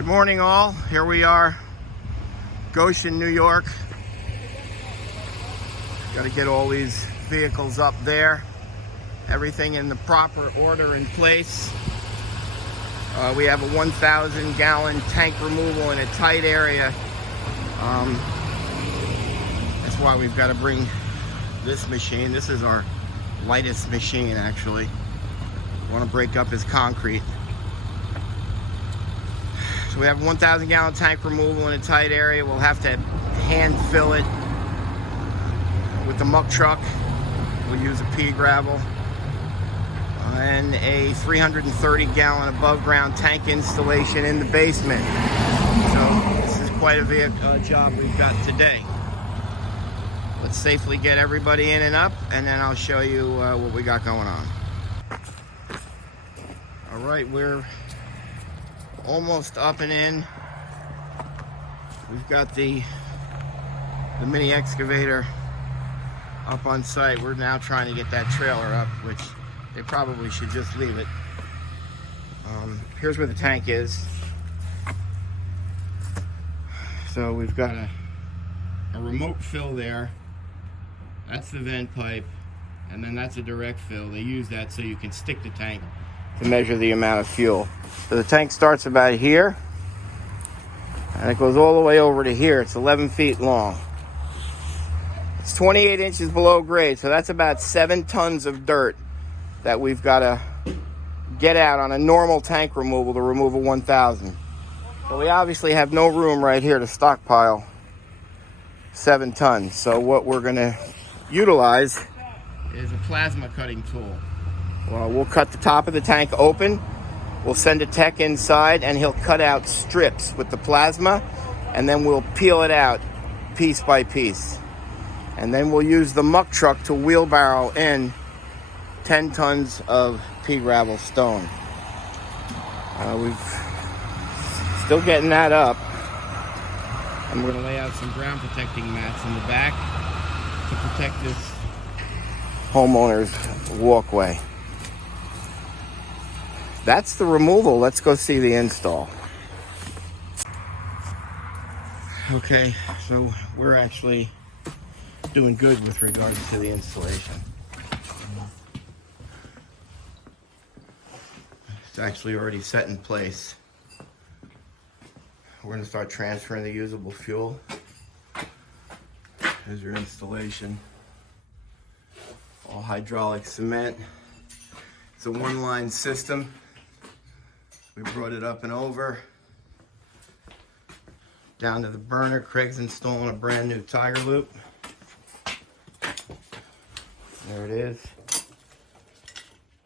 Good morning all. Here we are, Goshen, New York. Got to get all these vehicles up there. Everything in the proper order and place. We have a 1,000 gallon tank removal in a tight area. That's why we've got to bring this machine. This is our lightest machine actually. We want to break up his concrete. So we have a 1,000 gallon tank removal in a tight area. We'll have to hand fill it with the muck truck. We'll use a pea gravel and a 330 gallon above ground tank installation in the basement. So this is quite a job we've got today. Let's safely get everybody in and up, and then I'll show you what we got going on. All right, we're almost up and in. We've got the mini excavator up on site. We're now trying to get that trailer up, which they probably should just leave it. Here's where the tank is. So we've got a remote fill there. That's the vent pipe, and then that's a direct fill. They use that so you can stick the tank to measure the amount of fuel. So the tank starts about here, and it goes all the way over to here. It's 11 feet long. It's 28 inches below grade, so that's about 7 tons of dirt that we've got to get out on a normal tank removal to remove a 1,000. So we obviously have no room right here to stockpile 7 tons. So what we're going to utilize is a plasma cutting tool. Well, we'll cut the top of the tank open. We'll send a tech inside, and he'll cut out strips with the plasma, and then we'll peel it out piece by piece. And then we'll use the muck truck to wheelbarrow in 10 tons of pea gravel stone. We've still getting that up. And we're going to lay out some ground protecting mats in the back to protect this homeowner's walkway. That's the removal. Let's go see the install. Okay, so we're actually doing good with regards to the installation. It's actually already set in place. We're going to start transferring the usable fuel. Here's your installation. All hydraulic cement. It's a one-line system. We brought it up and over. Down to the burner. Craig's installing a brand new Tiger Loop. There it is.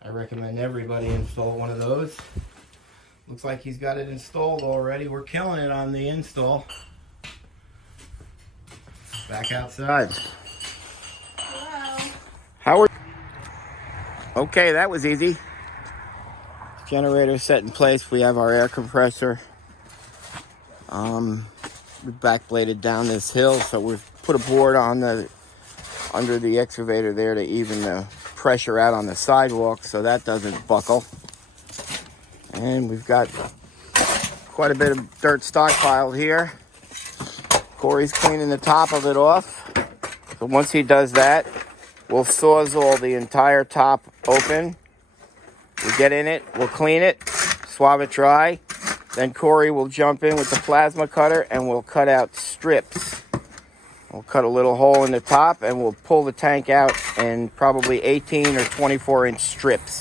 I recommend everybody install one of those. Looks like he's got it installed already. We're killing it on the install. Back outside. Hello. How are you? Okay, that was easy. Generator set in place. We have our air compressor. We backbladed down this hill, so we've put a board on under the excavator there to even the pressure out on the sidewalk so that doesn't buckle. And we've got quite a bit of dirt stockpiled here. Corey's cleaning the top of it off. So once he does that, we'll sawzall the entire top open. We get in it, we'll clean it, swab it dry. Then Corey will jump in with the plasma cutter and we'll cut out strips. We'll cut a little hole in the top and we'll pull the tank out in probably 18 or 24-inch strips.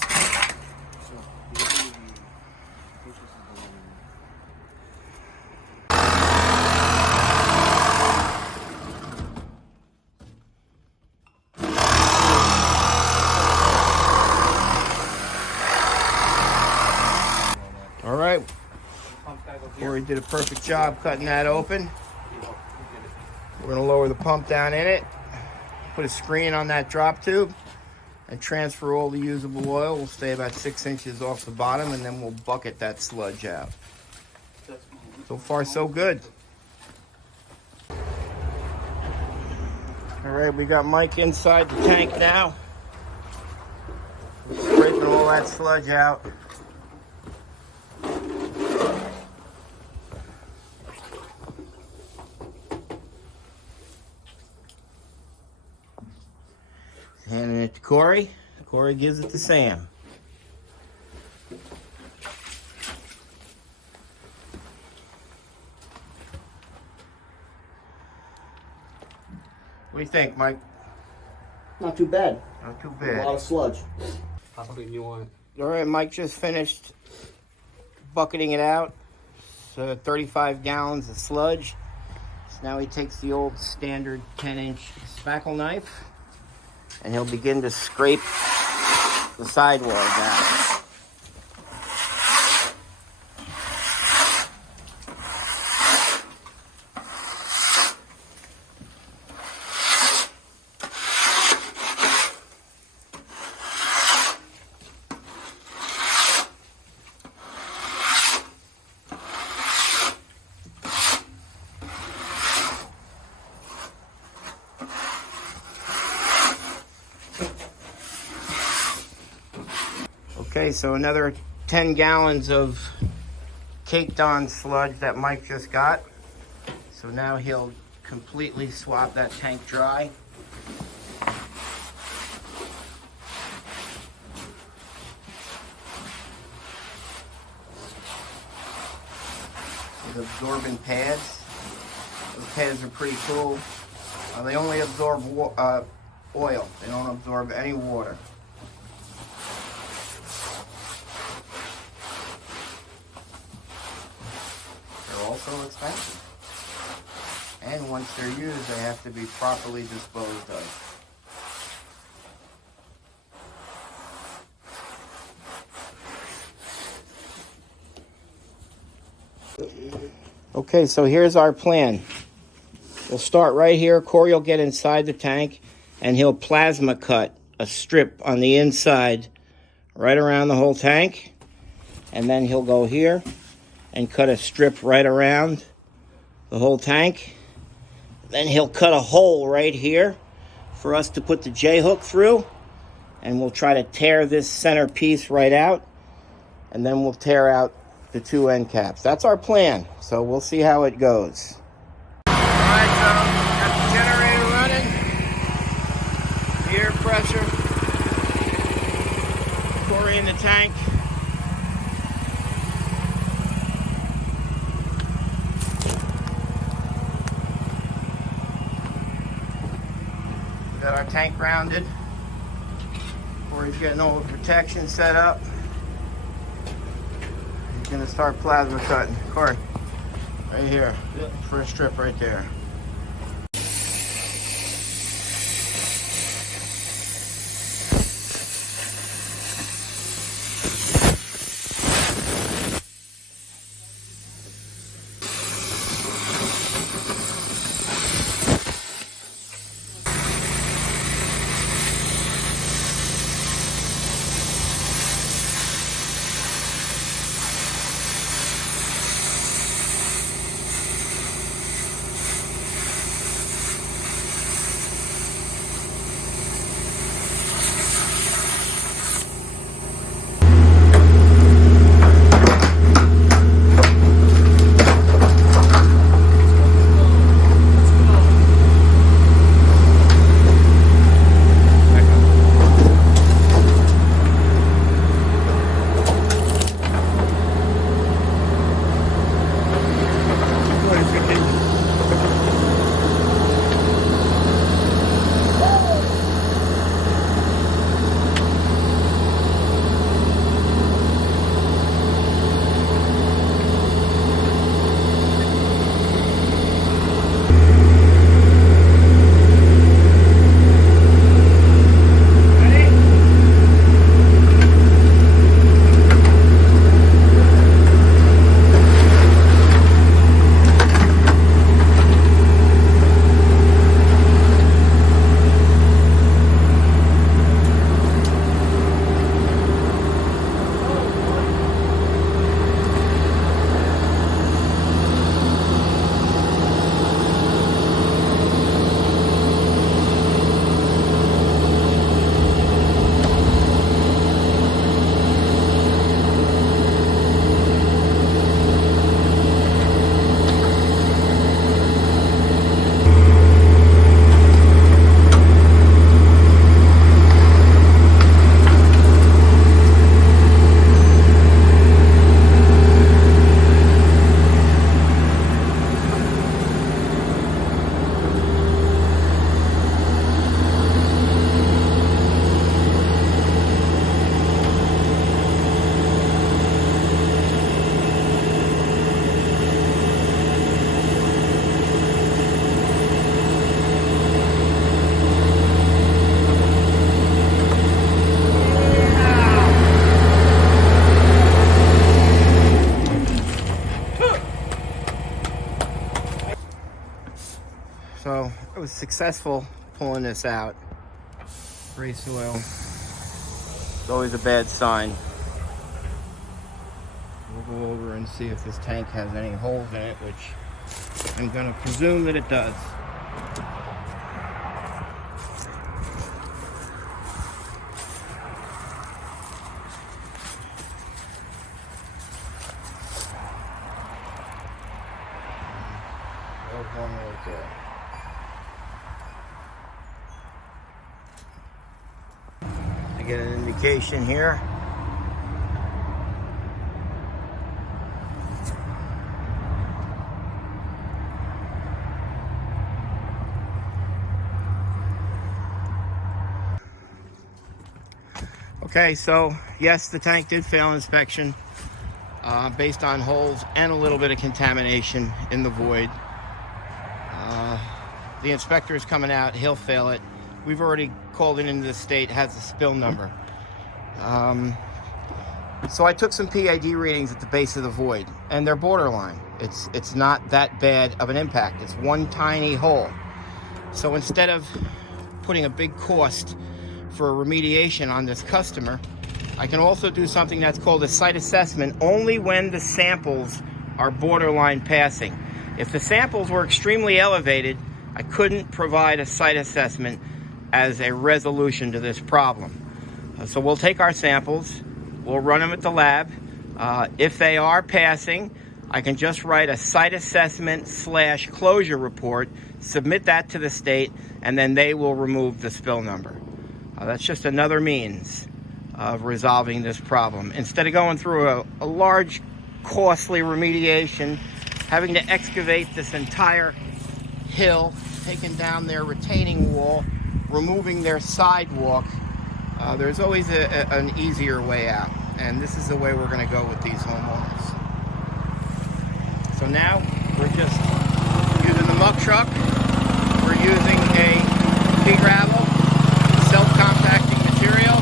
All right, Corey did a perfect job cutting that open. We're gonna lower the pump down in it, put a screen on that drop tube, and transfer all the usable oil. We'll stay about 6 inches off the bottom, and then we'll bucket that sludge out. So far, so good. All right, we got Mike inside the tank now. Scraping all that sludge out. it to Corey. Corey gives it to Sam. What do you think, Mike? Not too bad. Not too A bad. lot of sludge. Possibly you want. All right, Mike just finished bucketing it out. So 35 gallons of sludge. So now he takes the old standard 10-inch spackle knife and he'll begin to scrape the sidewall down. Okay, so another 10 gallons of caked on sludge that Mike just got. So now he'll completely swap that tank dry. These absorbent pads. Those pads are pretty cool. They only absorb oil. They don't absorb any water. Also expensive. And once they're used, they have to be properly disposed of. Okay, so here's our plan. We'll start right here. Corey will get inside the tank and he'll plasma cut a strip on the inside right around the whole tank. And then he'll go here and cut a strip right around the whole tank. Then he'll cut a hole right here for us to put the J-hook through. And we'll try to tear this center piece right out. And then we'll tear out the two end caps. That's our plan. So we'll see how it goes. All right, so got the generator running. Air pressure. Corey in the tank. Got our tank grounded. Corey's getting all the protection set up. He's gonna start plasma cutting. Corey, right here. First strip right there. So I was successful pulling this out. Race oil. It's always a bad sign. We'll go over and see if this tank has any holes in it, which I'm going to presume that it does. There's one right there. I get an indication here. Okay, so yes, the tank did fail inspection based on holes and a little bit of contamination in the void. The inspector is coming out, he'll fail it. We've already called it into the state, it has a spill number. So I took some PID readings at the base of the void, and they're borderline. It's not that bad of an impact. It's one tiny hole. So instead of putting a big cost for remediation on this customer, I can also do something that's called a site assessment only when the samples are borderline passing. If the samples were extremely elevated, I couldn't provide a site assessment as a resolution to this problem. So we'll take our samples, we'll run them at the lab. If they are passing, I can just write a site assessment / closure report, submit that to the state, and then they will remove the spill number. That's just another means of resolving this problem. Instead of going through a large, costly remediation, having to excavate this entire hill, taking down their retaining wall, removing their sidewalk, there's always an easier way out. And this is the way we're going to go with these homeowners. So now we're just using the muck truck. We're using a pea gravel, self-compacting material.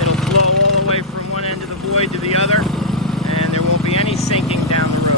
It'll flow all the way from one end of the void to the other, and there won't be any sinking down the road.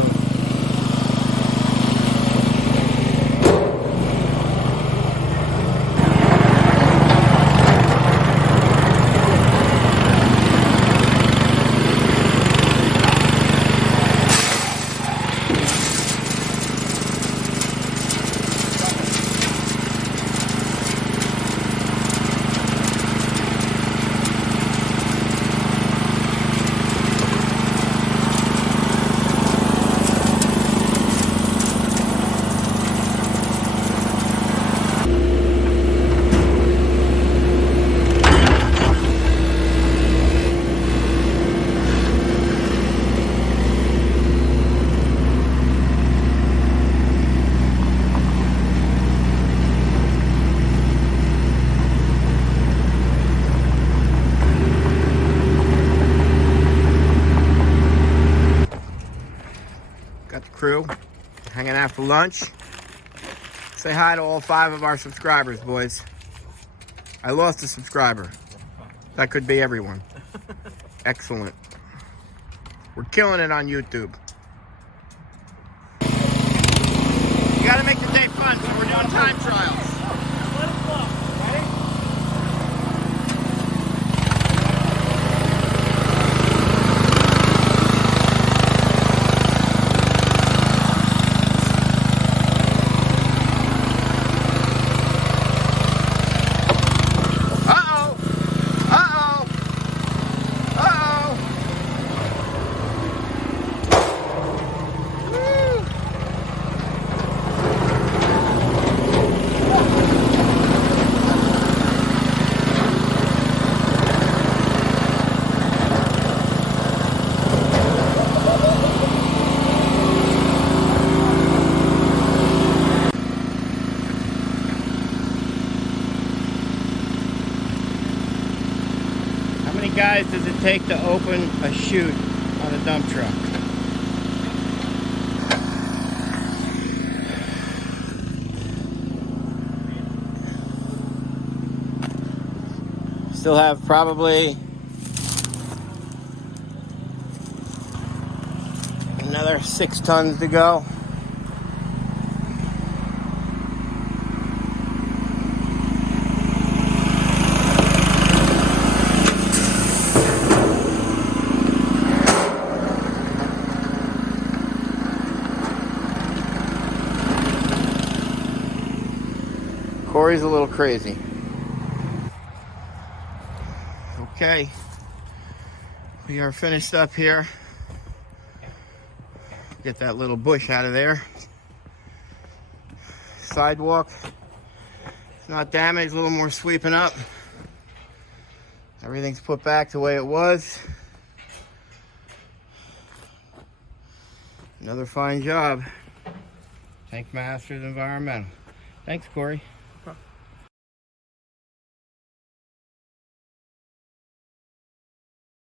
Crew hanging out for lunch. Say hi to all 5 of our subscribers, boys. I lost a subscriber. That could be everyone. Excellent. We're killing it on YouTube. You gotta make the day fun, so we're doing time trials. Guys, does it take to open a chute on a dump truck? Still have probably another 6 tons to go. Corey's a little crazy. Okay. We are finished up here. Get that little bush out of there. Sidewalk. It's not damaged, a little more sweeping up. Everything's put back the way it was. Another fine job. Tank Masters Environmental. Thanks, Corey.